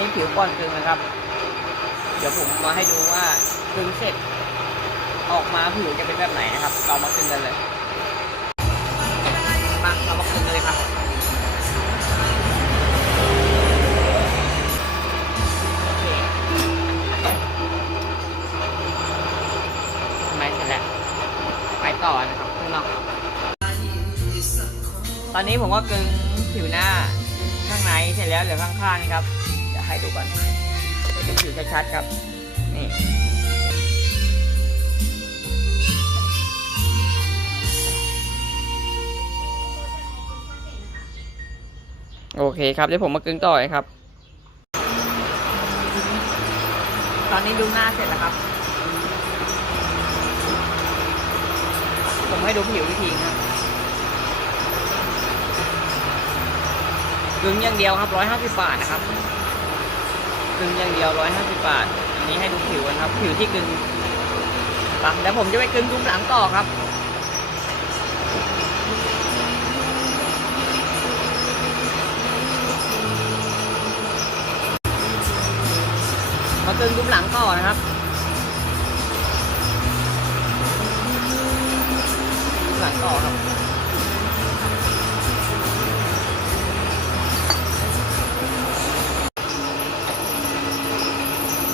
นี้ผิวก่อนกึงนะครับ เดี๋ยวผมมาให้ดูว่ากึงเสร็จ ออกมาผิวจะเป็นแบบไหนนะครับ เรามากึงกันเลยมาเรามากึงกันเลยครับไมเสร็จแล้วไปต่อนะครับข้างนอกตอนนี้ผมก็กึงผิวหน้าข้างในเสร็จแล้วเหลือข้างๆนี่ครับ เดี๋ยวให้ดูก่อนดี๋ยวดูผิวชัดๆครับ นี่โอเคครับเดี๋ยวผมมากึงต่อยครับ ตอนนี้ดูหน้าเสร็จแล้วครับ ผมให้ดูผิววิธีครับกึ่งอย่างเดียวครับร้อยห้าสิบบาทนะครับ กึงอย่างเดียวร้อยห้าสิบบาท อันนี้ให้ดูผิวกันครับ ผิวที่กึงปะแล้วผมจะไปกึงดุมหลังต่อครับมากึงดุมหลังต่อนะครับ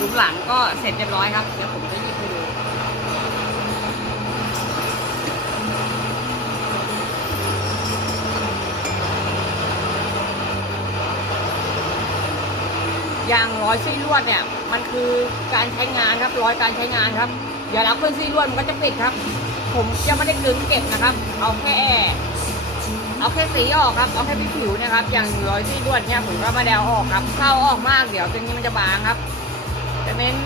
ลุมหลังก็เสร็จเรียบร้อยครับเดี๋ยวผมจะหยิบให้ดูยางร้อยซี่ลวดเนี่ย มันคือการใช้งานครับร้อยการใช้งานครับอย่ารับขึ้นซี่ลวดมันก็จะปิดครับ ผมจะไม่ได้กึงเก็บนะครับ เอาแค่เอาแค่สีออกครับ เอาแค่ผิวนะครับ อย่างร้อยซี่ลวดเนี่ยผมก็ม่ได้เอาออกครับเข้าออกมากเดี๋ยวตรงนี้มันจะบางครับ จะเน้น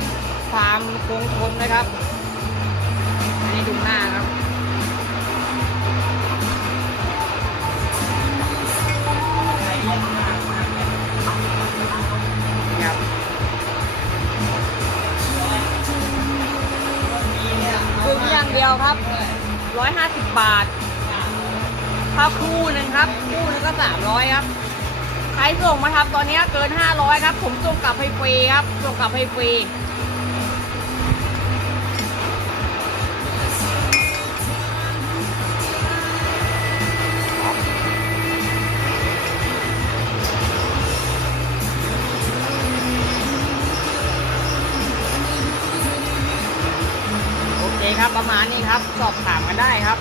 ความคงทนนะครับ อันนี้ดูหน้าครับคืออย่างเดียวครับ 150 บาท ถ้าคู่หนึ่งครับ คู่หนึงก็ 300 ครับ ใครส่งมาทำตอนนี้เกิน 500 ครับ ผมส่งกลับให้ฟรีครับ ส่งกลับให้ฟรีโอเคครับประมาณนี้ครับ สอบถามกันได้ครับ